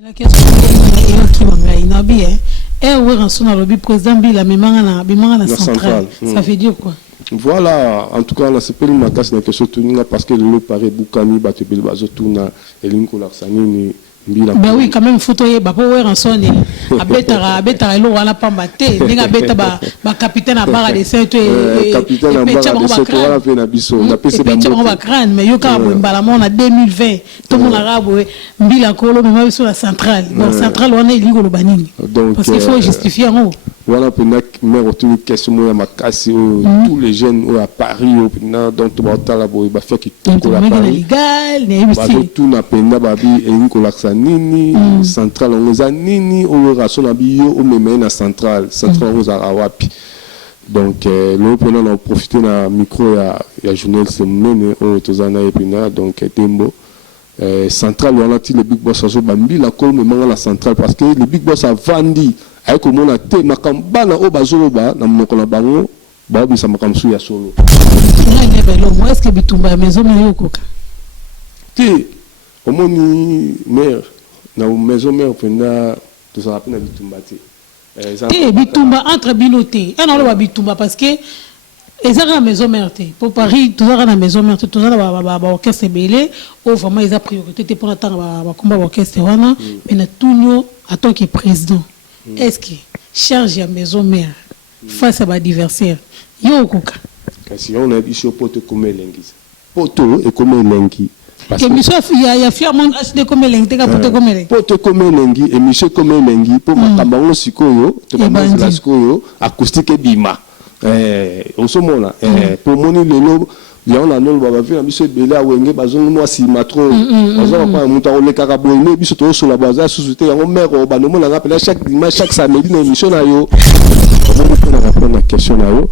La question est qui m'a inabi et où est son lobby président Bila memanga na centrale. Ça veut dire quoi? Voilà, en tout cas, on a sepelé ma casse dans quelque chose parce que le paraît Boukani, Batebel Bazotuna, et Linko Larsani, ben oui, quand même, photo est pour en son abeta elo wana pambate ninga beta ba capitaine à barre de saint et capitaine à barre de saint voilà fait na biso na pc ba crâne mais yo ka mbala mon en 2020 tout le monde arabe mbila kolo mais sur la centrale donc centrale on est ligo lo banini parce qu'il faut justifier en haut voilà pour mais retour question moi ma casse tous les jeunes à Paris donc tout ba la boy ba fait qui tout la légal né tout na penda babi et Linko Nini centrale on les a nini au rason abio au même na centrale on a wapi donc le pendant on profiter na micro ya journal c'est mené au tozana et puis donc tembo centrale on a dit le big boss so bambi la col moment la centrale parce que le big boss a vendu ay ko mona te makamba na o bazoloba na monoko na bango ba bisa makamsu ya solo moi est-ce que bitumba maison na yokoka ti omoni mère na maison mère pena to ça rappelle na bitumba te bitumba entre binoté et non le bitumba parce que ezaka maison mère te pour Paris tout ça na maison mère tout ça ba orchestre belé au vraiment ils a priorité pour attendre ba combat orchestre wana mais na tunyo en tant que président est-ce que charge ya maison mère face à ba adversaire yo koka kasi on a ici poto comme lengi poto et comme lengi parce que monsieur il y a fièrement acheté comme lengi ka poto comme lengi et monsieur comme lengi pour makambango sikoyo to kambango sikoyo acoustique bima osomona pour moni lelo ya on a non baba vi na biso belé awenge bazongo moi si matro bazongo pa muta ole kaka boyne biso to so la baza susute yango mère ba no mona ngapela chaque dimanche chaque samedi na émission na yo on va répondre à question na yo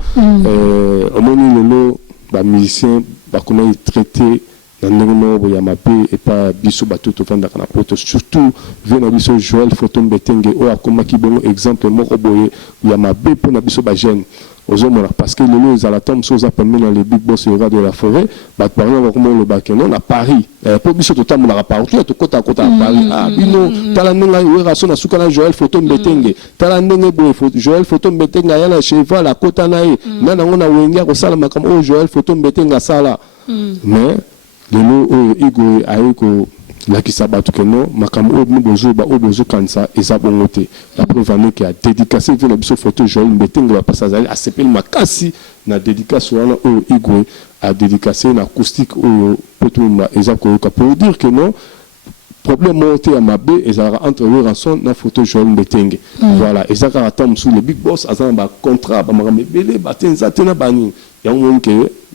omoni lelo ba musicien ba comment traiter dans le ya mabe et pas biso bato to vanda kana poto surtout vena biso Joël Photon Betenge o akoma ki bon exemple moko boye ya mabe pour na biso ba jeune ozomona parce que lelo ezala tom so za pemé dans les big boss de la forêt ba parler va comment le bakeno na Paris pour biso to tamola partout to kota à Paris ah bino tala ndenga wera so na suka na Joël Photon Betenge tala ndenge boye Joël Photon Betenge ya na cheval à kota na ye na ngona wengia ko sala makam o Joël Photon Betenge sala mais lelo ego ayeko la qui sabatu que non makam bozo ba bozo kansa ezabongote la preuve que a dédicacé vu la biso photo Joël Betenge va passer à s'appelle makasi na dédicace wana ego a dédicacé na acoustique potuma ezako pour dire que non problème monté à mabe ezara entre le rançon na photo Joël Betenge voilà ezaka atam sous le big boss azan ba contrat ba makambe belé ba tenza tena bani ya on que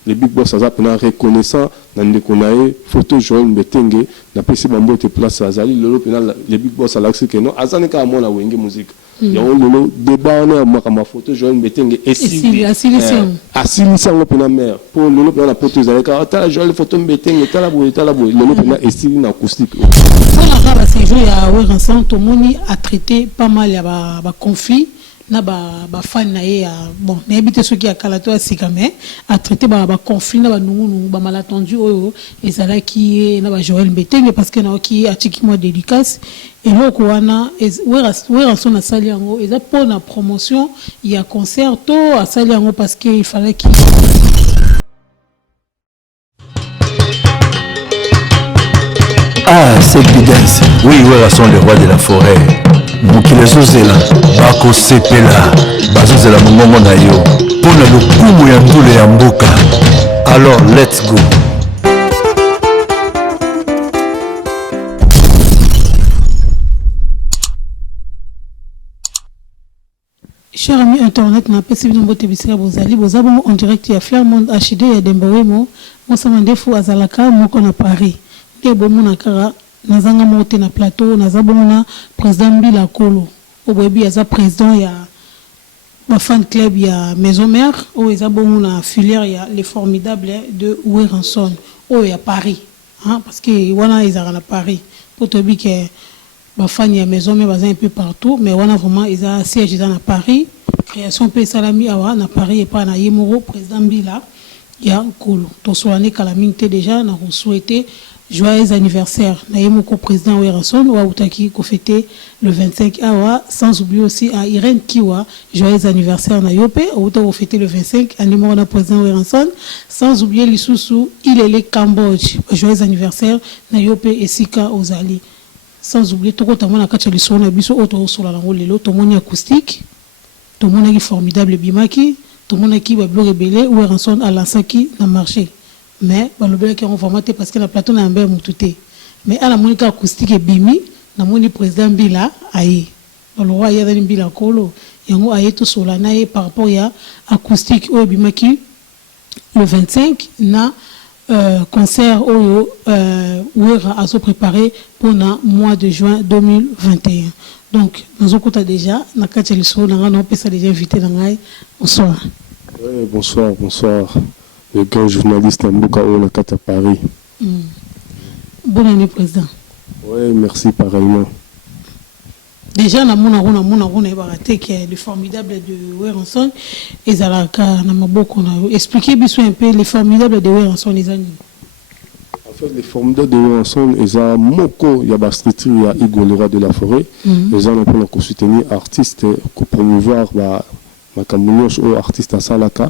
les big boss azap na reconnaissant na ndekonae photo Joël Betenge na pesi bambo te place azali lelo pena les big boss alaxi que non azane ka mona wenge musique ya on lelo débat na makama photo Joël Betenge asili sango pena mère pour lelo pena la photo ezaleka ta Joël Photon Betenge ta la boye lelo pena asili na acoustique pour la part ces jours ya Weranson to moni a traité pas mal ya ba conflit na ba fan na ye bon na habité ceux qui a kalato asika mais a traité ba conflit na ba nungu ba malentendu oyo ezala ki na ba Joël Betenge parce que na ki atiki moi dédicace et loko wana Weranson na sali yango eza pour na promotion il y a concert to a sali yango parce que il fallait qu'il ah c'est Bidens oui Weranson le roi de la forêt mokili ezozela bakosepela bazozela mongongo na yo mpona lokumu ya ndule ya mboka alors let's go. Cher ami internet na pesi bino mbote bisika bozali bozabongo en direct ya Fairmont HD ya Dembowemo mosama ndefu azalaka moko na Paris nde bomona kaka nazanga mote na plateau nazabongo na président Mbila Kolo oboyebi aza président ya ba fan club ya Maison Mère o ezabongo na filière ya les formidables de Weranson o ya Paris hein parce que wana ezara na Paris pour te dire que ba fan ya Maison Mère baza un peu partout mais wana vraiment eza siège dans Paris création pe salami awa na Paris et pas na Yemoro président Mbila ya Kolo to soane kalaminte déjà na souhaiter joyeux anniversaire na yemoko président Weranson wa utaki ko fêter le 25 awa, sans oublier aussi à Irène Kiwa, joyeux anniversaire na yope ou ko fêter le 25 animé na président Weranson, sans oublier Lisusu Ilele Cambodge, joyeux anniversaire na yope esika ozali. Sans oublier tout le monde a catché les sons na biso auto sur la langue lelo, tout le monde acoustique, tout le monde qui formidable bimaki, tout le monde qui va bloquer belé ou Weranson à lansaki na marché. Mais le bel qui ont formaté parce que la plateau n'a pas moutouté. Mais à la monica acoustique et bimi, na moni président Bila aïe. Dans le roi il y a des Bila Kolo, il y a aïe tout sur la naïe par rapport à acoustique ou bimaki le 25 na concert où a se préparé pour le mois de juin 2021. Donc nous avons déjà na kateli so na on peut ça déjà invité na ngai. Bonsoir. Oui, bonsoir, bonsoir. Le grand journaliste Mboka Onakata Paris. Bonne année, président. Oui, merci pareillement. Déjà, le formidable de Weranson et Zalaka, expliquez un peu les formidables de Weranson les années. En fait, les formidables de Weranson, ils ont moko, il y a la structure, il y a Igor le roi de la forêt. Ils ont pour soutenir artistes, pour promouvoir ma communauté aux artistes à Salaka.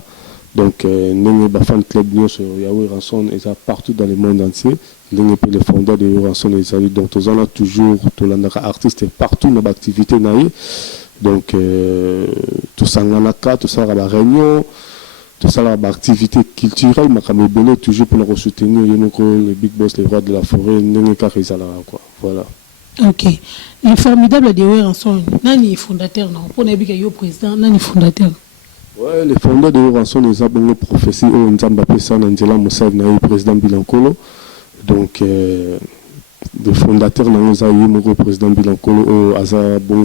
Donc, nous avons fan club il y a Weranson, ils sont partout dans le monde entier. Nous avons les fondeurs de Weranson, donc nous avons toujours les artistes partout dans l'activité. Donc, tout ça, tout ça, la réunion, tout ça, l'activité culturelle, nous avons toujours pour nous soutenir le Big Boss, les rois de la forêt, nous avons voilà. Ok. Les formidables de Weranson, nani fondateur, non? Pour nous dire président, nani fondateur? Ouais, les fondeurs de Weranson, ils ont une prophétie, ils ont un président Bilankolo. Donc, le fondateur le président Bilankolo a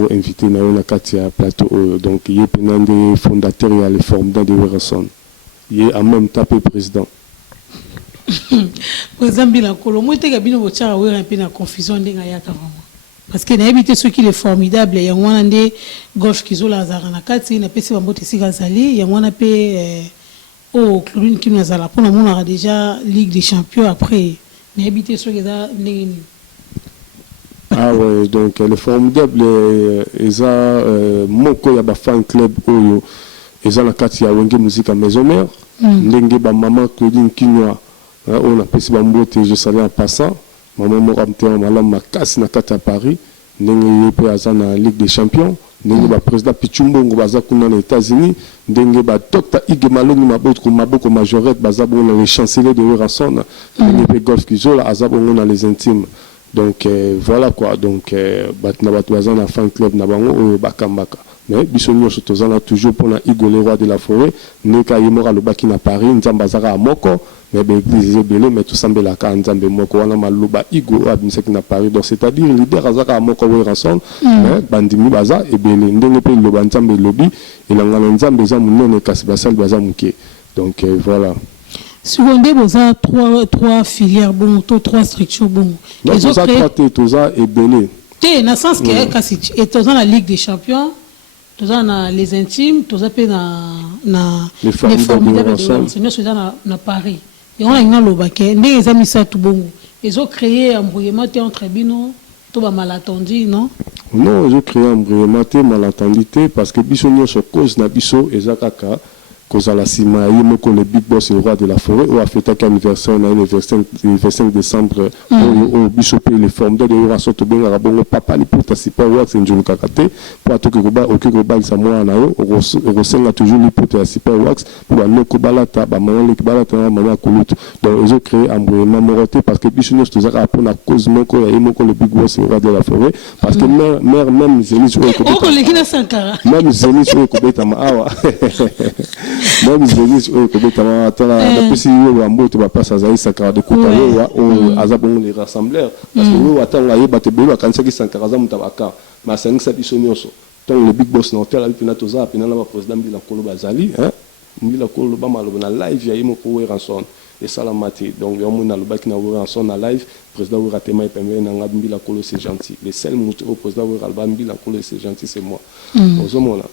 invité na Katia plateau. Donc, il y a des fondateurs et les fondeurs de Weranson. Il est en même temps président. Président Bilankolo, moi, je suis un peu de confusion. Parce que n'habite ceux qui est formidable, il y a un des golf qui sont là, il y a PC Bambote Sigazali, il y a un peu au club qui nous a là. Pour le moment, on a déjà Ligue des Champions après. N'habite ceux qui sont ah ouais, donc le formidable, ils ont moko ya ba fan club oyo, ils ont la carte ya Wenge Musique à Maison Mère, ndenge ba maman Claudine Kinwa, on a PC Bambote, je savais en passant. Maman m'a ramené malam makasi na kata Paris ndenge yepe aza na Ligue des Champions ndenge ba président Pichumbo baza kuna na États-Unis ndenge ba Dr Ige Malongi maboko majorette baza bon le chancelier de Weranson ndenge golf kizola aza bon na les intimes. Donc voilà quoi, donc batna batu baza na fan club na bango bakambaka. Mais bisonyo sotozana toujours pour na Igor le roi de la forêt neka yemora le baki na Paris nzambazaka moko mais l'église belé mais tout semble la ka nzambe moko wana maluba Igor abinseki na Paris. Donc c'est-à-dire leader azaka moko Weranson mais bandimi baza ebele ndenge pe loba nzambe lobi elanga nzambe za munene kasi basal baza muke. Donc voilà. Secondaire, vous avez trois filières, bon, trois structures, bon. Donc vous avez trois tétosa ebele. Té, dans le sens que et tous dans la Ligue des Champions. Tous dans les intimes, tous dans les formidables de Weranson, nous sommes dans Paris. Et on a une lobaké, les amis ça tout bon. Ils ont créé un brouillement entre bino, tout va malentendu, non? Non, ils ont créé un brouillement malentendu parce que bisonio se cause na biso ezakaka. Cause à la Sima, le Big Boss, le roi de la forêt, ou a fait un anniversaire, le 25 décembre, au Bishop, les fondeurs de Weranson, au papa, les potes à Super Wax, et Njulu Kakate, pour à Tokiroba, au Kiroba, Samoa, Nao, au Rosen a toujours les potes à Super Wax, pour à Nokobalata, Maman, Lekibalata, Maman, Koulout. Donc, ils ont créé un mouvement moroté parce que Bichonio, c'est ça, pour la cause, Moko, et Moko, le Big Boss, le roi de la forêt, parce que mère, même Zélis, même Zélis, Awa. Même les églises les rassembleurs parce que le Big Boss na hotel alipina toza apina na président Bilankolo bazali Bilankolo ba maloba na live ya yimoko Weranson et salamati donc on na lobaki na Weranson na live président Weratema et pembe na Bilankolo c'est gentil le seul moto au président Weralba Bilankolo c'est gentil c'est moi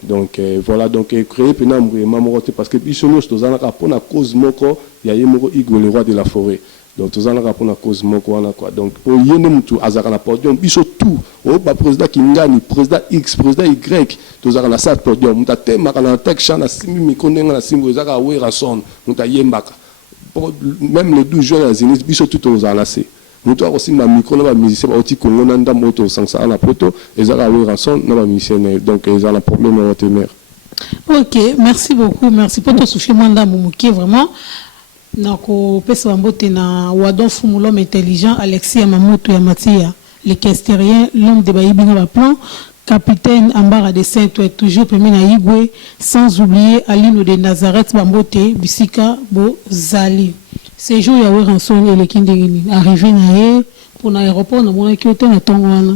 donc voilà donc créé penam mamoroté parce que bisono tozana ka pona cause moko ya yimoko Igor le roi de la forêt donc tous en rapport à cause moko wana quoi donc pour yene mutu azaka na podium biso tout o ba président Kingani président X président Y tous en la salle podium muta tema kana tek chana simi mikonenga na simbo ezaka wera son muta yembaka même les 12 jours les unis biso tout aux enlacés mutu aussi ma micro na ba musicien ba oti kongo na ndam moto sansa na poto ezaka wera son na ba musicien donc ils ont un problème à temer. Ok, merci beaucoup, merci pour tout souffler manda mumuki vraiment. Nako pesa wambote na wadon fumu l'homme intelligent Alexis Yamamoto Yamatia l'équestrien l'homme de Baïbinga Baplan capitaine Ambara de Saint-Ouen toujours premier na Igwe sans oublier Alino de Nazareth Bambote Bisika Bozali séjour ya Ranson et le kindingini arrivé na pour l'aéroport na mona ki hotel na tongwana.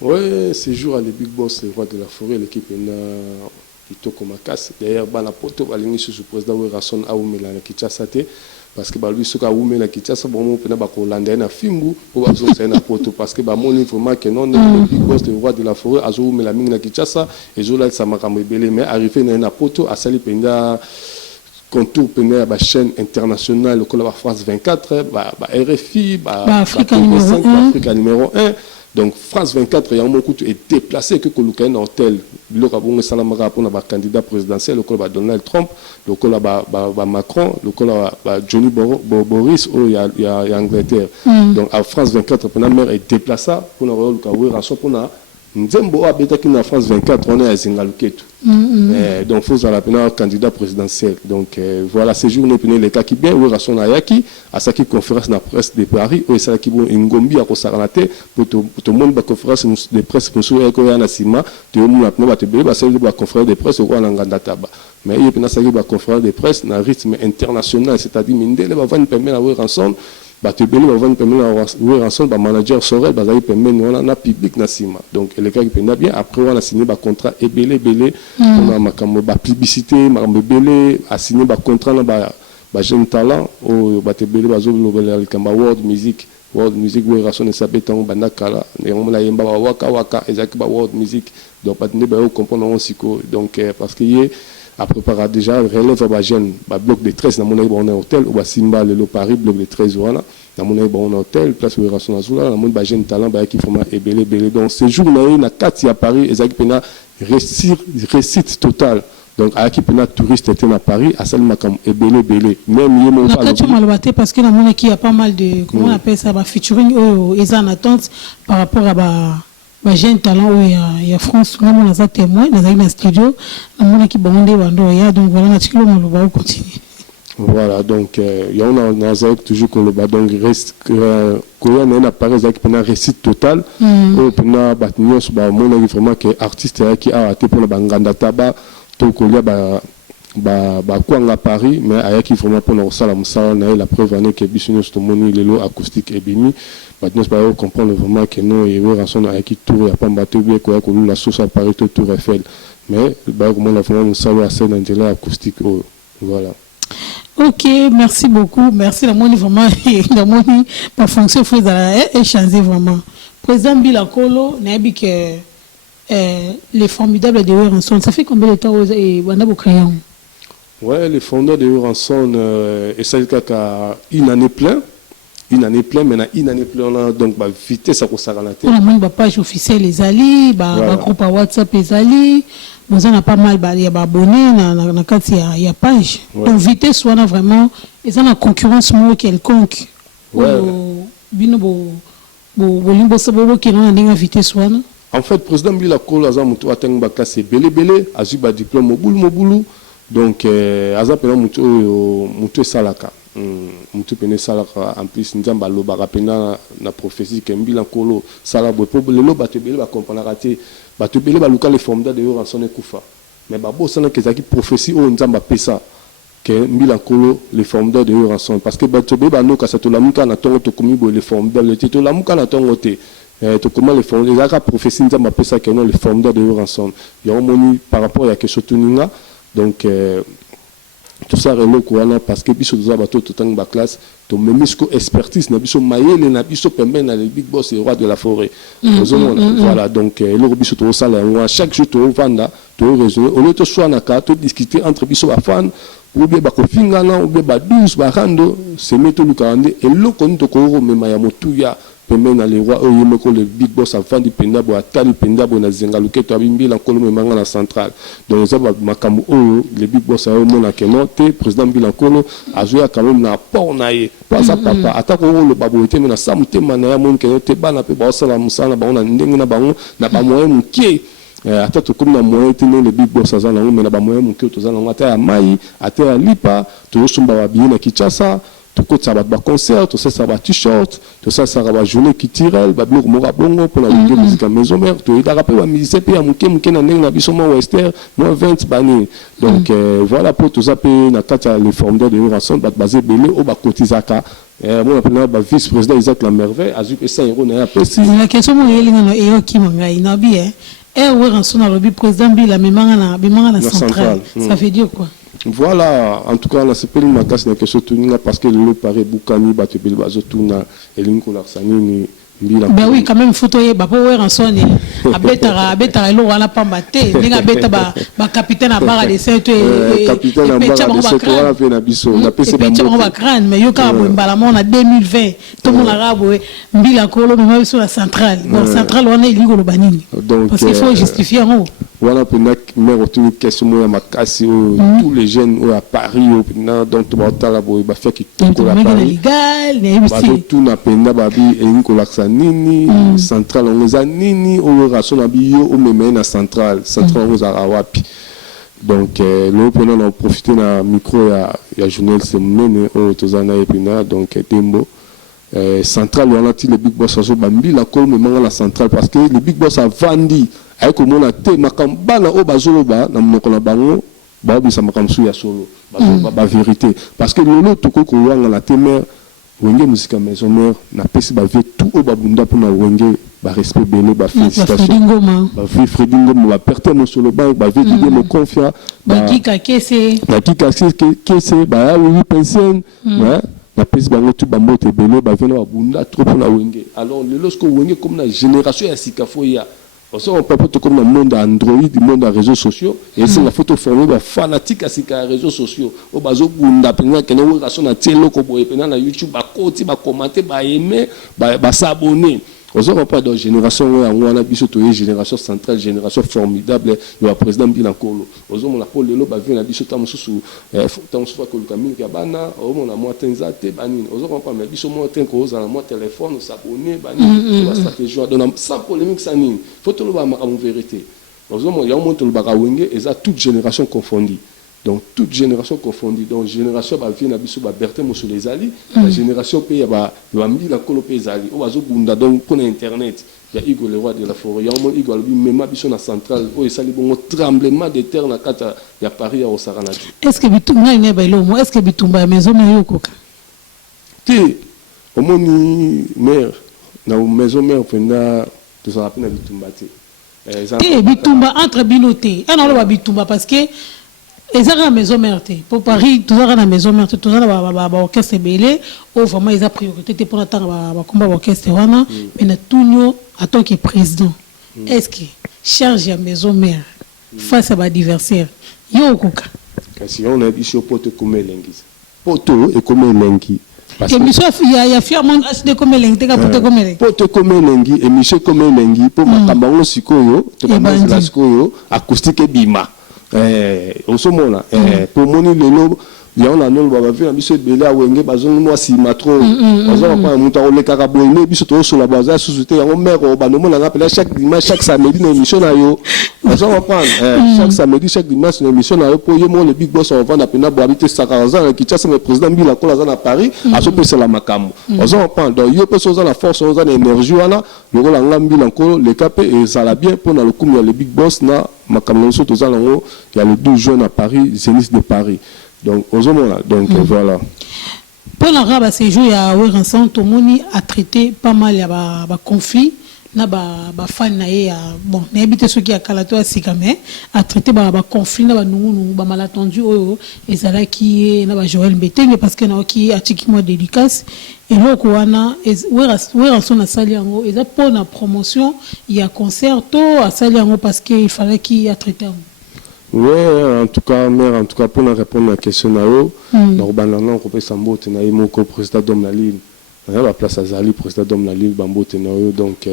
Ouais, séjour à les Big Boss les rois de la forêt l'équipe na plutôt comme casse d'ailleurs bana poto balingi sous président Ranson a umela na Kinshasa te parce que lui soka umela Kinshasa bon pena ba ko landa na Fimbu pour ba zo na poto parce que ba moni vraiment que non le Big Boss les rois de la forêt azo umela mingi na Kinshasa et zo la sa makambo belé mais arrivé na poto asali penda contour pena ba chaîne internationale le la France 24 ba RFI ba Africa numéro 1 donc France 24 il y a un moment est déplacé que le un hôtel le rabon salamara pour na candidat présidentiel le Donald Trump le ba Macron le Johnny Boris il y a Angleterre donc à France 24 pour la mer est déplacé pour na le rançon pour na nzembo abeta ki na France 24 on est à Zingaluketu donc faut la pena candidat présidentiel donc voilà ces jours nous prenons les cas qui bien ou rason ayaki à sa qui conférence na presse de Paris ou ça qui bon ngombi à kosaranate pour tout monde ba conférence de presse pour souhaiter ko ya na sima te mu na ba te be ba c'est la conférence de presse ko na nganda taba mais il pena ça qui ba conférence de presse na rythme international c'est-à-dire mindele ba van permettre à rançon ba te beli ba van permettre à rançon ba manager Sorel ba za permettre na public na sima donc les cas qui pena bien après on a signé ba contrat et belé on a makambo ba publicité makambo belé a signé ba contrat na ba jeune talent o ba te belé ba zo le kamba world music we rason sa beton banda kala et on la yemba waka ezaki ba world music donc pas ne ba comprendre on siko donc parce que y a préparé déjà relève ba jeune ba bloc de 13 na mon bon hôtel ou ba Simba le Paris bloc de 13 wana na mon bon hôtel place we rason azula na mon ba jeune talent ba qui forma et belé donc ce jour na 4 à Paris ezaki pena récite total donc à qui pena touriste était à Paris à Salma comme et belé même yemo pas le parce que la monnaie qui a pas mal de comment on appelle ça ba featuring ils en attente par rapport à ba jeune talent il y a France là on a témoin dans un studio la monnaie qui bondé bando ya donc voilà na tikilo on va continuer. Voilà donc il y a on toujours qu'on le bat donc reste qu'on a Paris qui pena récite total on pena batnios ba mon vraiment que artiste qui a été pour la banganda taba to kolia ba kwanga Paris mais ayaki vraiment pour na sala musala na la preuve année que bisino sto moni lelo acoustique et bimi batnios ba comprendre vraiment que non et rançon ayaki tour ya pas bateau bien ko la sauce à Paris tour Eiffel mais ba comment la vraiment musala à scène angela acoustique voilà. Ok, merci beaucoup. Merci. La monnaie vraiment, la monnaie, par fonction, faut échanger vraiment. Président Bilakolo, n'a que les formidables de Ranson. Ça fait combien de temps on a vos crayons? Ouais, les fondeurs de Ranson, et ça veut dire une année plein, maintenant une année plein, donc vitesse à Kosaranaté. On a une page officielle, les alliés, groupe à WhatsApp, les alliés. Nous on a pas mal d'abonnés dans carte il y a page donc vitesse soit vraiment ils ont la concurrence moi quelconque bino limbo sababo qui non ndinga vitesse soit en fait président Bila Kola za mutu ateng ba classe belé azuba diplôme mobulu donc aza pena mutu salaka mutu pena salaka en plus nzamba lo ba pena na prophétie que Bila Kolo sala bo lelo ba te belé ba comprendre raté bato belé baluka les formes de rançon ekufa mais babo sana que zaki prophétie o nzamba pesa que Mbila Kolo les formes de rançon parce que bato belé banoka sa to lamuka na tongo to komi bo les formes de le tito lamuka na tongo te to comment les formes zaka prophétie nzamba pesa que non les formes de rançon il y a moni par rapport à quelque chose tuninga donc tout ça reloko wana parce que biso za bato to tang ba classe to memisco expertise na biso mayele na biso pembe na les big boss et roi de la forêt voilà donc le biso to sala chaque jour to vanda to raisonner au lieu to soit na ka to discuter entre biso ba fan ou bien bakofingana ou bien badouce barando semeto lukande eloko nito ko mema ya motuya pemena le roi oyemeko le big boss avandi penda bo atali penda bo na zenga luketo abimbila nkolo memanga na central donc ça makambo oyo le big boss ayo mona kenote président bila nkolo azoya quand même na port na ye pas ça papa atako le baboité na samute mana ya mon kenote bana pe ba sala musala ba ona ndenge na bango na ba moyen mukie ata tokomi na moyen tene le big boss aza nango me na ba moyen mukie toza nango ata ya mai ata ya lipa tozosomba babiye na Kinshasa ça va ba concert, tout ça va t-shirt, tout ça va journée culturelle, ba blog mora bongo pour la musique à maison mère, tout il a rappelé wa musicien pe ya muke na ndenge na biso mo western, mo 20 bani. Donc voilà pour tout ça pe na kata les formateurs de rançon ba basé belé au ba kotizaka. Moi appelé ba vice-président Isaac la merveille, azu pe 100 € na ya pesi. La question mo yeli ngano e yoki manga ina bien. Ouais rançon na lobi président bi la memanga na centrale. Ça veut dire quoi? Voilà, en tout cas, on a sepelé ma casse dans quelque chose parce que le paraît Boukani, Batebel Bazotuna, et Linko Larsani, ben oui, quand même, photo est bah pour en sonner. Abetara lo wana pambate. Nenga beta ba capitaine à barre des sept et capitaine à barre des sept voilà fait na biso. Na PC ba ba crâne mais yo ka bo mbalamon na 2020. Tout le monde arabe mbila kolo mais sur la centrale. Bon centrale on est ligo lo banini. Parce qu'il faut justifier en haut. Voilà penak mère autour question moi makasi tous les jeunes à Paris donc to ba tala bo ba fait qui tout la Paris. Légal, né aussi. Tout na penda babi et Linko Larsani nini central onza nini o rason abiyo o meme na central onza awapi donc le prenant en profiter na micro ya journal c'est mene o tozana epina donc tembo central on a ti le big boss azo bambi la kol memanga la central parce que le big boss a vandi ay ko mona te makamba na o bazolo ba na monoko na bango ba bisa makamsu ya solo ba vérité parce que lolo toko ko wanga la temer wenge musique à maison mère na pesi ba vie tout au babunda pour na wenge ba respect belé ba félicitations ba vie Freddy Ngoma ba perte mo solo ba vie Didier mo confia ba kika kese ba oui pension na pesi ba tout ba mbote belé ba vie na babunda trop pour na wenge alors le lorsque wenge comme na génération ya sikafo ya parce qu'on peut pas comme le monde Android, le monde des réseaux sociaux, et c'est la photo formée de fanatique à ces réseaux sociaux. Au bas au bunda, pendant que nous relation à télé, comme pendant YouTube, à côté, à commenter, à aimer, à s'abonner. Aux hommes pas de génération où on a biso to génération centrale génération formidable le président Bilankolo aux hommes on a Paul Lelo ba vient la biso tam sous ko kamil ka bana on a moi tenzate banine aux hommes pas mais biso moi ten ko za moi téléphone s'abonner banine la stratégie donne sans polémique ça nini faut to lo ba en vérité aux hommes il y a un monde to lo ba wenge et ça toute génération confondue. Donc toute génération confondue. Donc génération va venir à biso ba Bertin Mosso les ali, la génération pays ba mbi la kolo pays ali. O bazo bunda donc pour internet. Il y a Igor le roi de la forêt. Il y a un Igor lui même biso na centrale. O esali bon tremblement de terre na kata ya Paris ya Osarana. Est-ce que bitumba ine ba ilo mo? Est-ce que bitumba maison na yokoka? Ti au moni mère na maison mère pena to ça rappelle na bitumba ti. Bitumba entre binoté. On a le bitumba parce que et ça la maison mère pour Paris tout ça la maison mère tout ça ba orchestre belé ou vraiment ils a priorité pour attendre ba combat orchestre wana mais na tout en tant que président est-ce que charge la maison mère face à ba adversaire yo koka kasi on a dit sur poto comme lengi poto et comme lengi parce que monsieur il y a fièrement HD comme lengi te ka poto comme lengi poto comme lengi et monsieur comme lengi pour makambango sikoyo to kamazi la sikoyo acoustique bima osomona pour moni lelo ya on a non ba vie na biso belé a wenge bazon moi si matro bazon pas muta o le karabo ne biso to so la baza société ya mère ba no mona ngapela chaque dimanche chaque samedi na émission na yo bazon prendre chaque samedi chaque dimanche na émission na yo pour yemo le big boss on va na pena bo habiter Sakarazan qui tient le président Bila Kola za na Paris a so pesa la makamo bazon prendre donc yo peut so za la force on za na énergie wana le la ngambi encore le capé et ça la bien pour na le coup le big boss na makamo so to za nango il y a le 12 juin à Paris Zénith de Paris. Donc, aux hommes là, donc voilà. Pour la rabat ces jours, il y a Ouérançon, Tomoni a traité pas mal de conflits, na ba fan na ya bon, n'habite ceux qui a Kalato à Sikame, a traité ba conflit na ba nous ba malentendu et ça là qui na ba Joël Beteng parce que na qui a tiki moi dédicace et là wana Ouérançon na sali yango et ça pour la promotion, il y a concert to à sali yango parce que il fallait qu'il a traité. Ouais, en tout cas, mère, en tout cas, pour répondre à la question, on peut s'embêter, on a président d'homme la Lille. La place à Zali, président d'homme la Lille, Bambo Tenoyo, donc,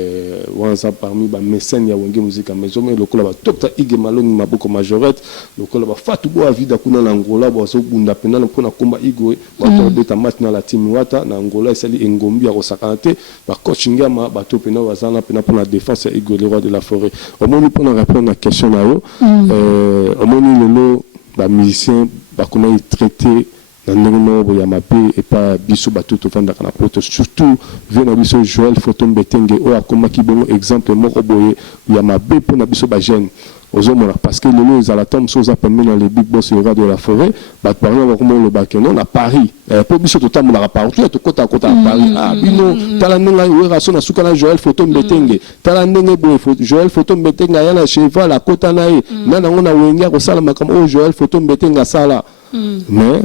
on a parmi les mécènes, il y a une musique à maison, mais le col a top, Ige Malone, ma beaucoup majorette, le col a Fatou Boa Vida, Kuna Angola, Boazo Bunda Penal, pour la combat Igoé, Bato maintenant la team Wata, Angola, et Sali Ngombi à Rosakante, coaching ma Bato Pena, Wazana, Pena pour la défense, Igo, le roi de la forêt. Au moins, pour répondre à la question, au moins, les musiciens, comment ils traitaient. Et pas biso bateau to vanda kana poto surtout vena biso Joël Photo Mbetenge o akoma ki bon exemple moko boye ya mabe pour na biso ba jeune ozomona parce que lelo ezala tom soza pembe dans les big boss de la forêt ba parler ba comment le bakenon à Paris pour biso to tamona partout to kota kota à Paris ah bino tala ndenga wera sona sukala Joël Photo Mbetenge tala ndenge boye Joël Photo Mbetenge ya na cheval à kota na ye nana ngona wenga ko sala makam o Joël Photo Mbetenge sala mais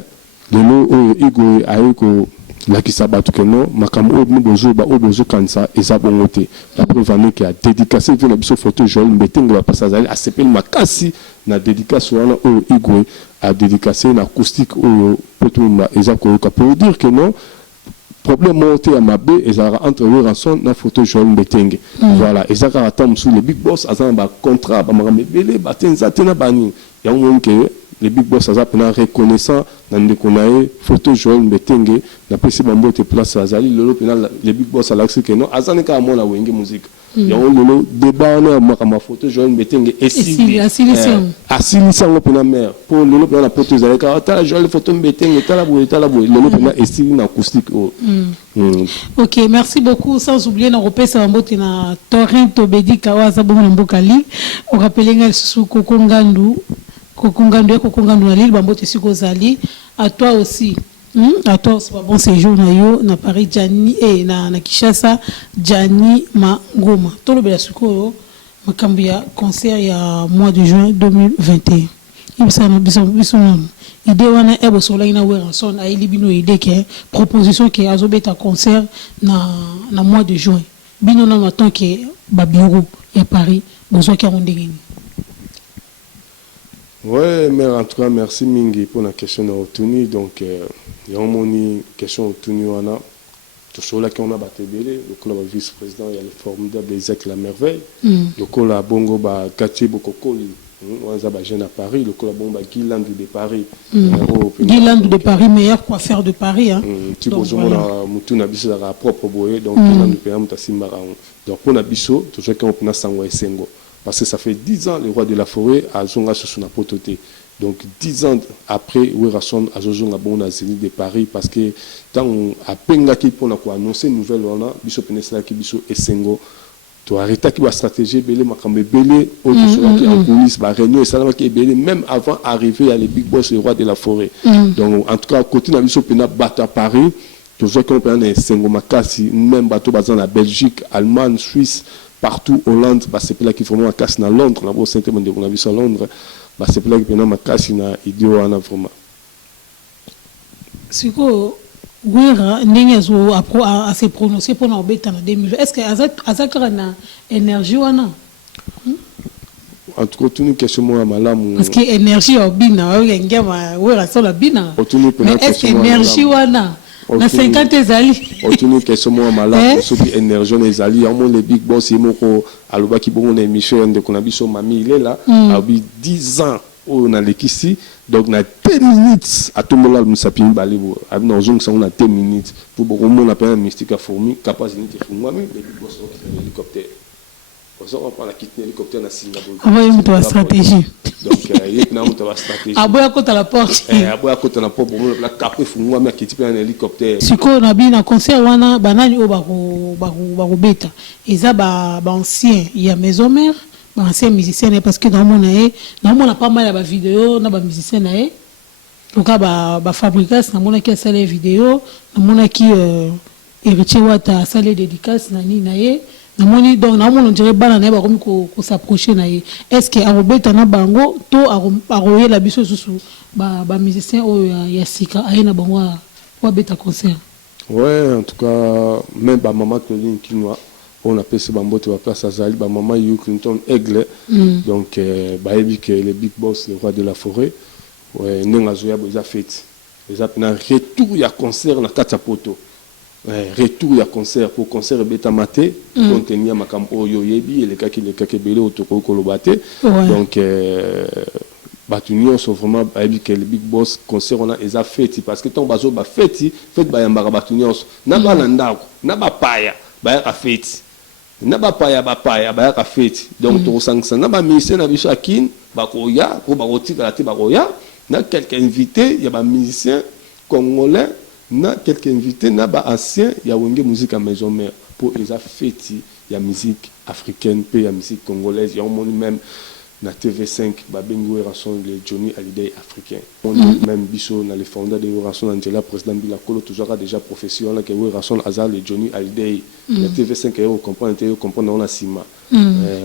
de l'eau Igo Aiko la qui s'abattu que non makam o bozo ba o bozo kansa et ça bon côté la preuve qui a dédicacé vient la photo Joël Mbetenge va passer à s'appelle makasi na dédicace wana o Igo a dédicacé na acoustique o potumba ezako pour dire que non problème monté à Mabé et ça entre eux rançon na photo Joël Mbetenge voilà et ça attend sous les big boss azan ba contrat ba makambe belé ba tenza tena bani ya on que les big boss azan pena reconnaissant dans des konaé photo Joël Mbetenge na pesi bambo te place azali lolo pena les big boss alaxi que non azan ka mona wenge musique ya on lolo débat na makama photo Joël Mbetenge asili sango pena mère pour lolo pena la photo azali ka ta Joël Photo Mbetenge ta la boye lolo pena esili na acoustique ok merci beaucoup sans oublier na repesa bambo te na Torrento Bedika waza bongo na mbokali on rappelle ngal sous Kokongandu na Lille bambote siko zali à toi aussi pas bon séjour na yo na Paris Jani et na Kishasa Jani Mangoma to le bela siko makambi ya concert ya mois de juin 2021 ibisa na biso idée wana ebo sola ina weranson a libino idée que proposition que azobeta concert na mois de juin bino na maton que ba bureau ya Paris besoin qui ondengeni. Ouais, mais en tout cas, merci Mingi pour la question de Otuni. Donc, il y a une question Otuni. Tout ce là qu'on a battu, le club vice-président, il y a le formidable Isaac La Merveille. Le club Bongo Gati Bokokoli, on a jeune à Paris. Le club Bongo Guiland de Paris. Guiland de Paris, meilleur coiffeur de Paris. Tu peux voir Moutouna Bisso à propre boye. Donc, Guiland de Paris, Moutasimara. Donc, pour Nabiso, tout ce qu'on a Sangwa et Sengo. Parce que ça fait 10 ans, le roi de la forêt a zonga sur son apototé. Donc 10 ans après, Werason a zonga bon à Zénith de Paris parce que tant à Penga qui pour annoncer une nouvelle on a biso Penesla qui biso Essengo. Tu arrêtes qui va stratégie belé makambe belé autre chose qui en police va réunion et ça qui belé même avant d'arriver à les big boss le roi de la forêt. Donc en tout cas côté na biso Pena battre à Paris, tout ça qu'on peut en Essengo makasi même bateau basé en Belgique, Allemagne, Suisse partout Hollande c'est là qui vraiment ma casse dans Londres là bas simplement de on a vu ça Londres c'est là qui ma casse na idée wana vraiment siko Wera ndenge zo a se prononcer pour na obeta na 2020 est-ce que azakra na énergie wana en tout cas tout une question moi malamu parce que énergie obina ngema Wera so la bina mais est-ce que énergie wana na 50 ezali otuni question moi malade soki énergie ezali au moins les big boss yemoko aloba ki bongo na émission de konabiso mami il est là abi 10 ans on a l'équipe donc na 10 minutes à tout moment musapi balibo abi na zong sa on a 10 minutes pour beaucoup monde appelle mystique à fourmi capacité de fourmi les big boss qui hélicoptère on prend la quitte l'hélicoptère na Singapour envoyez moi ta stratégie donc il y a une stratégie aboya kota la porte aboya kota la porte pour la capter fourmi mais qui type un hélicoptère siko na bina concert wana banani o ba beta eza ba ancien ya maison mère ba ancien musicien parce que dans mon a pas mal de vidéos na ba musicien na donc ba fabricants na mona qui a salé vidéo na mona qui héritier wata salé dédicace na ni na ye na moni donc na mona on dirait bana na ba komi ko s'approcher na ye est-ce que arobeta na bango to aroyer la biso susu ba musicien o ya sika ayena bango wa beta concert. Ouais, en tout cas même ba maman Claudine Kinoa on appelle ce bambote va place à Zali, maman Hugh Clinton Aigle, donc baebi que les big boss, le roi de la forêt, Nengazoya Boza fête. Les appels retour il y a concert na Katapoto. Retour il y a concert pour concert beta maté, contenir ma campo yoyebi et les kaki belé autour kolobate. Donc batunion sont vraiment baebi que les big boss concert on a eza fête parce que ton bazo ba fête ba yambara batunion na ba landako na ba paya ba ya fête. Na ba paya ba ya fête. Donc to sangsa na ba musicien na biso akin ba koya ko ba rotika la te ba koya na quelques invités il y a ba musicien congolais na quelques invités na ba ancien ya wenge musique à maison mère pour les fêtes il y a musique africaine puis il y a musique congolaise il y a même na TV5 ba bengo ranson le Johnny Hallyday africain on même biso na les fondeurs de ranson Angela président Bila Kolo toujours déjà professionnel que ranson azar le Johnny Hallyday na TV5 on comprendre on a sima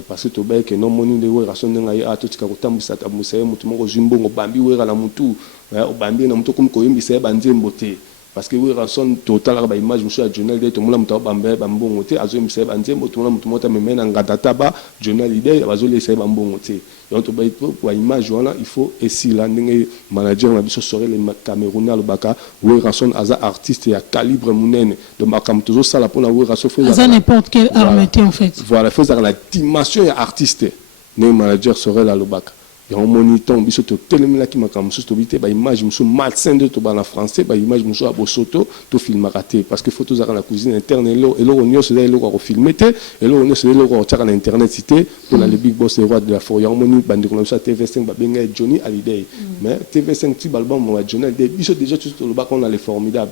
parce que to ba que non moni de ranson ngai a to tika kutambisa tamusa mutu moko zimbongo bambi wera na mutu o bambi na mutu comme koyimbisa banzembo te parce que oui ranson total ba image monsieur journal de tout le monde bambe bambongo te azo misa banzembo tout le monde mota memena ngatata ba journal idée bazo laisser bambongo te donc to ba pour image wana il faut essayer là ndenge manager na biso sore le Camerounais lobaka oui ranson aza artiste ya calibre munene donc makam toujours ça là pour na oui ranson fait ça n'importe quel armete en fait voilà faut la dimension ya artiste ne manager sore la lobaka et on monitor biso to telemela ki makam musu to bité ba image musu malsain de to ba na français ba image musu abosoto to film raté parce que photos à la cuisine interne et là on y est là ko filmer té et là on est là ko tchaka na internet cité pour les big boss les rois de la forêt on moni bandi ko ça TV5 ba benga Johnny Hallyday mais TV5 ti album mo Johnny Hallyday biso déjà tout le bas on a les formidables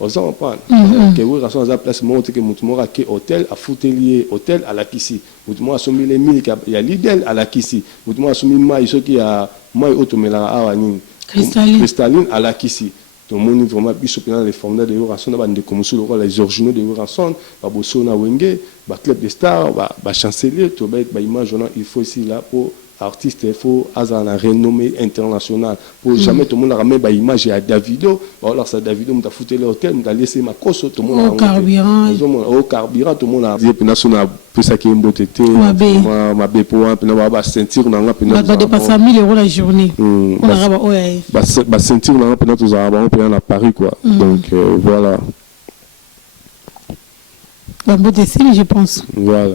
on s'en prend que oui raison à place monte que mutumora ke hôtel à Foutelier hôtel à la Kissi mutumora somi les 1000 il y a l'idéal à la Kissi mutumora somi mai ce qui a mai automela awa ni cristalline à la Kissi donc mon vraiment biso pendant les fondeurs de ranson ba de comme sur les originaux de ranson ba bosso na wenge ba club de stars ba chancelier to ba image il faut ici là pour artiste il faut avoir une renommée internationale pour jamais tout le monde ramène ba image à Davido alors ça Davido m'a foutu l'hôtel m'a laissé ma cosse tout le monde au carburant tout le monde a dit national pour ça qui est beauté ma bé pour un peu ba ceinture na nga va dépasser 1000 € la journée on araba oya ba ceinture na nga pe tous araba on peut à Paris quoi donc voilà la beauté je pense voilà.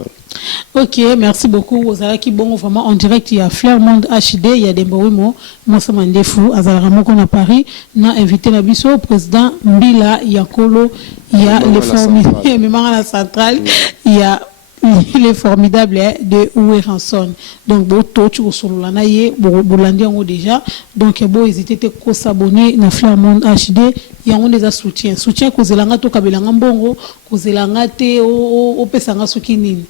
Ok, merci beaucoup. Ozalaki bongo vraiment en direct il y a Flairmont HD, il y a Dembowemo, Moussa Mandefou, Azalaramo qu'on a Paris, na invité la biso président Mbila Yakolo, il y a les formidables, même à la centrale, il y a les formidables de Oué Ranson. Donc bon touch au solo la naie, bolandi en déjà. Donc bon hésiter te s'abonner na Flairmont HD, il y a on des soutien que zelanga to kabelanga mbongo, que zelanga te o pesanga sokinini.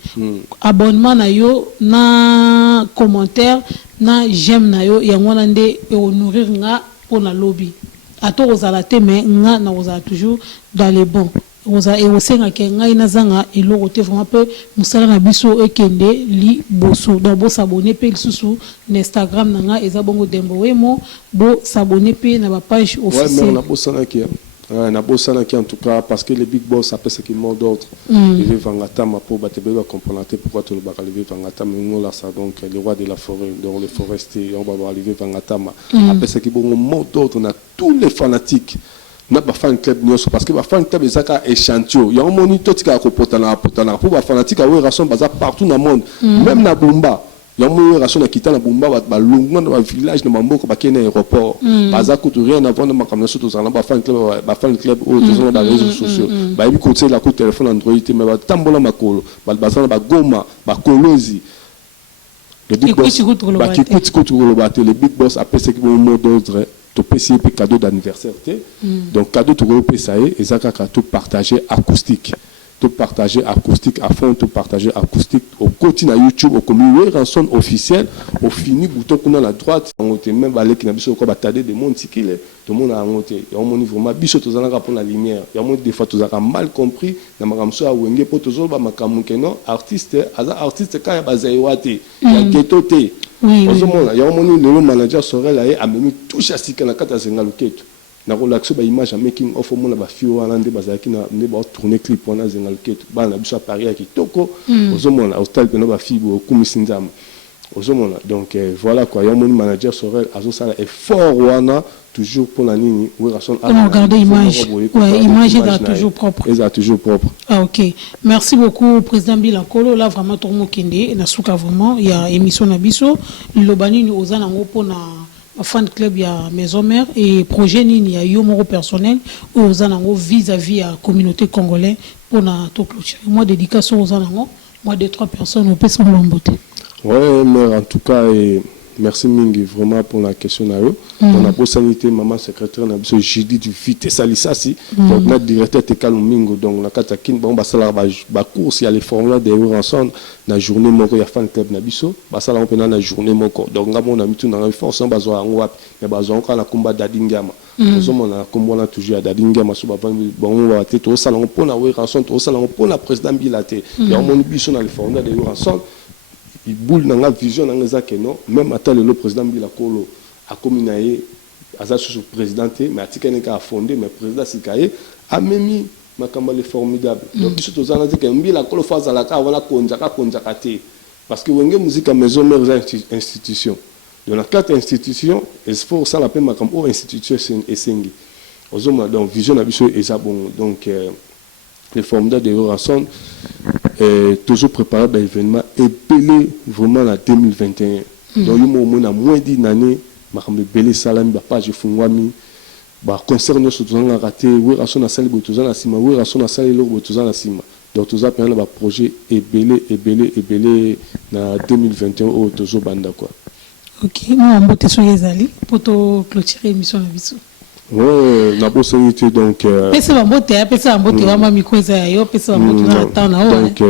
Abonnement na yo na commentaire na j'aime na yo ya ngwana nde e honorer nga pona lobby. Ato ozala te mais nga na ozala toujours dans les bons. Oza e osenga ke ngai nazanga eloko te vraiment peu musala na biso ekende li boso donc bo s'abonner pe lisusu na Instagram nanga eza bongo Dembowemo bo s'abonner pe na ba page officielle. Ouais, mais on a bossana qui na bossana qui en tout cas parce que les big boss après ce qui mort d'autres ils vivent en Gatama pour battre comprendre pourquoi tout le bac arriver en Gatama nous là ça donc le roi de la forêt donc les forestiers on va arriver en Gatama après ce qui bon mort d'autres on a tous les fanatiques na ba fan club nyonso parce que ba fan club ezaka échantillon ya moni totika ko potana pour ba fanatique a raison baza partout dans le monde même na Bumba ya moni raison na kita na Bumba ba longo na ba village na mamboko ba kena aéroport baza ko rien avant de makamna surtout ça ba fan club au toujours dans les réseaux sociaux ba bi côté la côté téléphone Android mais ba tambola makolo ba bazana ba Goma ba Kolozi le big boss ba ki kuti le big boss après ce qui bon mot d'ordre to pesi pe cadeau d'anniversaire donc cadeau to pe ça et ça ka to partager acoustique à fond tout partager acoustique au quotidien YouTube au commun ranson officiel au fini bouton qu'on a la droite on était même balé qui n'a biso ko batade de monde tikile tout le monde a monté et on moni vraiment biso to zana pour la lumière il y a des fois to zaka mal compris na makamso a wenge po to zo ba makamu keno artiste ka ya bazaiwate ya ghetto te oui il y a un manager Sorel a même touché à Sika na kata zenga loketo na relaxo ba image making of mo na ba fio wana nde bazaki na nde ba tourner clip wana zengal ketu ba na biso Paris ya kitoko ozomona hostel pena ba fibo kumisi nzama ozomona donc voilà quoi ya mon manager Sorel azo sala effort wana toujours pour la nini Werason on regarder image image est toujours propre toujours propre. Ah ok, merci beaucoup président Bilakolo là vraiment tout mo kende na suka vraiment il y a émission na biso lobani ni ozana ngo pona fan club ya maison mère et projet nini ya yo moko personnel ozana ngo vis-à-vis à communauté congolaise pona to clôture moi dédicace ozana ngo moi 2-3 personnes au pesa mbambote. Ouais, mais en tout cas merci Mingi vraiment pour la question na yo. On a beau sanité maman secrétaire na biso jeudi du vite salisasi donc notre directeur te Kalmingo donc la katakin bon ba sala ba course il y a les formulaires de ensemble na journée moko ya fan club na biso ba sala on pena na journée moko donc ngamo na mitu na force ba zo ngo wapi mais ba zo ka na komba dadingama ozomo na kombo na toujours dadingama so ba bon ba te to sala on pona we ranson to sala on pona président Bilate ya on biso na les formulaires de ensemble il boule dans la vision dans les akeno même attend le président Bilakolo a communaé à sous présidenté mais atikane ka fondé mais président Sikaye a même makamba le formidable donc biso tozana dit que Bilakolo faza la ka wala konja kate parce que wenge musique à maison mère institution dans la quatre institutions il faut ça la peine makamba o institution esengi ozoma donc vision na biso eza bon donc les formidables de Ranson toujours préparé à l'événement et belé vraiment en 2021. Donc il y a moins d'une année, je belé salam ba page fungwami ba concerne surtout na raté oui Ranson a sali botuzana na sima oui Ranson a sali lo botuzana na sima. Donc tout ça pendant le projet et belé na 2021 au toujours banda quoi. OK, moi on botte sur les ali pour to clôturer l'émission na biso. Ouais, la bosse unité donc pesa bambote wa micro za yo pesa bambote na tana donc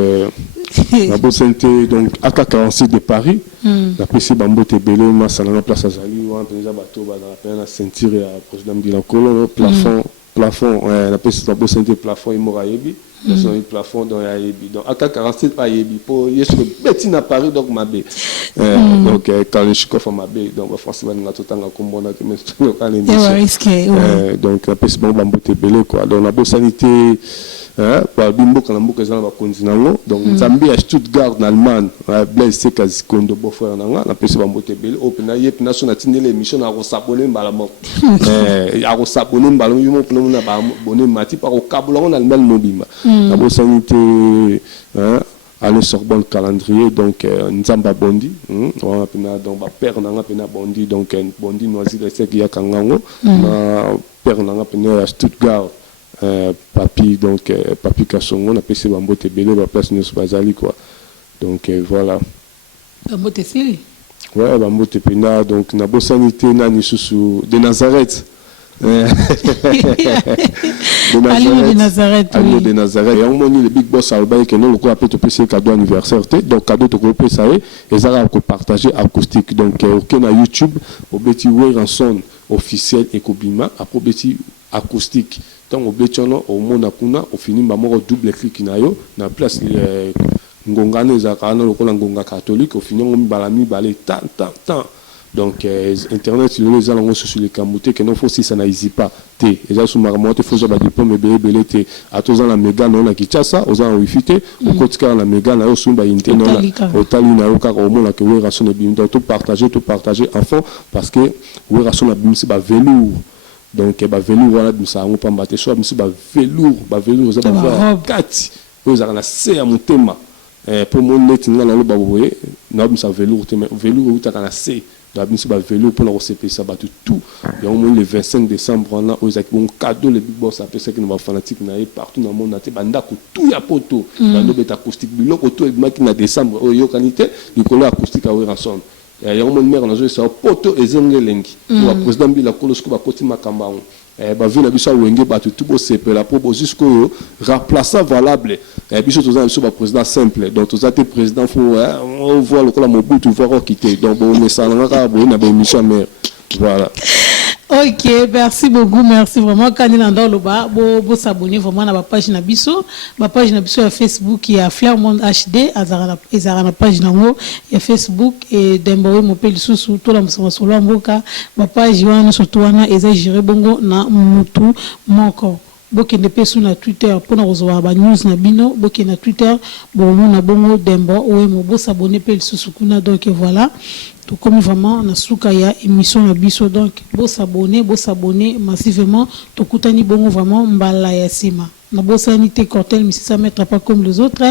la bosse unité donc AK46 de Paris la pesa bambote belé ma salana place azali wa penza bato ba na na ceinture ya président Bilakolo plafond la pesa la bosse unité plafond imorayebi le plafond dans Yaébi. Donc, AK47 pas Yaébi. Pour y être bêti à Paris, donc ma baie. Donc, quand je suis coffre ma baie, donc forcément, on a tout le temps comme on a que donc, après, c'est bon, bambote belé, quoi. Donc, la bonne sanité, par bimbo, quand la boucle est dans la continent, donc, Zambie à Stuttgart, en Allemagne, Blaise, c'est quasi kondo, beau frère, après, c'est bambote belé. Open, il y a une nation à tenir l'émission à Rosabonne, Balamont. À Rosabonne, Balon, il y a un abonné, Mati, par au câble, on a le même mobile. La bonne sanité à le Sorbonne calendrier donc Nzamba Bondi on a donc ba père nanga pena Bondi donc Bondi noisy c'est qu'il y a kangango ma père nanga pena à Stuttgart papi donc papi Kasongo on a passé bambote belé ba place nous bazali quoi donc voilà bambote sili ouais bambote pena donc na bonne sanité na ni sous de Nazareth de Nazareth. Allo de Nazareth. Et on m'a dit le big boss Albaï que nous le quoi peut te passer cadeau anniversaire. Donc cadeau te couper ça et ça va partager acoustique. Donc aucun na YouTube au petit Ranson officiel et Kobima après petit acoustique. Donc au petit non au monde akuna au fini ba moko double clic na yo na place ngongane za kana lokola ngonga catholique au fini on balami balé tant. Donc internet les allons sur les camoutés que non faut si ça n'hésite pas té et ça sous marmotte faut avoir diplôme belé té à tous ans la méga non la Kinshasa aux ans wifi au quotidien la méga na sous ba internet au tali na au car au monde que oui rason et bien donc tout partager enfant parce que oui rason la bim c'est ba velours donc ba velours voilà bim ça on pas battre soit bim c'est ba velours ça ba 4 vous avez la c'est à mon thème pour mon net na le ba vous na bim ça velours où tu as la c'est la mise sur vélo pour la recevoir ça bat tout et au moins le 25 décembre on a aux bon cadeau le big boss après ça qui nous va fanatique na partout dans le monde na banda ko tout ya poto bando beta acoustique biloko tout et maki na décembre o yo kanité likolo acoustique a Ranson et au moins mère na zo ça poto ezengelengi le président Bilakolo sko ba koti makamba ba vu na biso wenge ba tout bo sepela pour jusqu'au remplaçant valable et biso tous un président simple donc tous tes président faut on voit le la Mobutu voir quitter donc on est ça na ka bo na émission mère voilà. Ok, merci beaucoup, merci vraiment. Quand on est dans le bas, vous s'abonner vraiment à ma page Nabiso, à Facebook et à Flairmont HD, à la page Nango, et Facebook et Dembowe Mopel sous tout la Moussama Mboka, ma page Yoana Sotoana, et Zagiré Bongo na Moutou Moko. Boke ne pe na Twitter pour nous recevoir ba news na bino, boke na Twitter, bon na bongo Dembo, ouais mo bo s'abonner pe susukuna donc voilà. Tout comme vraiment na suka ya émission na biso donc bo s'abonner massivement to kutani bongo vraiment mbala ya sima. Na bo sanité cortel mais ça mettra pas comme les autres.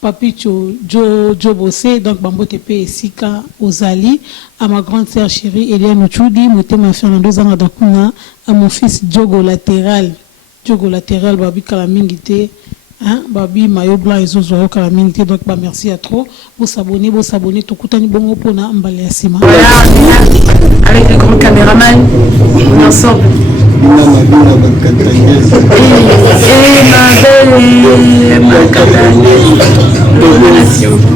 Papi Jo Bossé donc bambo tepe sika Ozali à ma grande sœur chérie Eliane Chudi, motema Fernando Zanga Dakuna, à mon fils Diogo latéral babi kalamingité hein babi maillot blanc et zozo kalamingité donc bah merci à trop vous s'abonner tout kutani bongo pona mbale ya sima voilà avec le grand caméraman ensemble et ma belle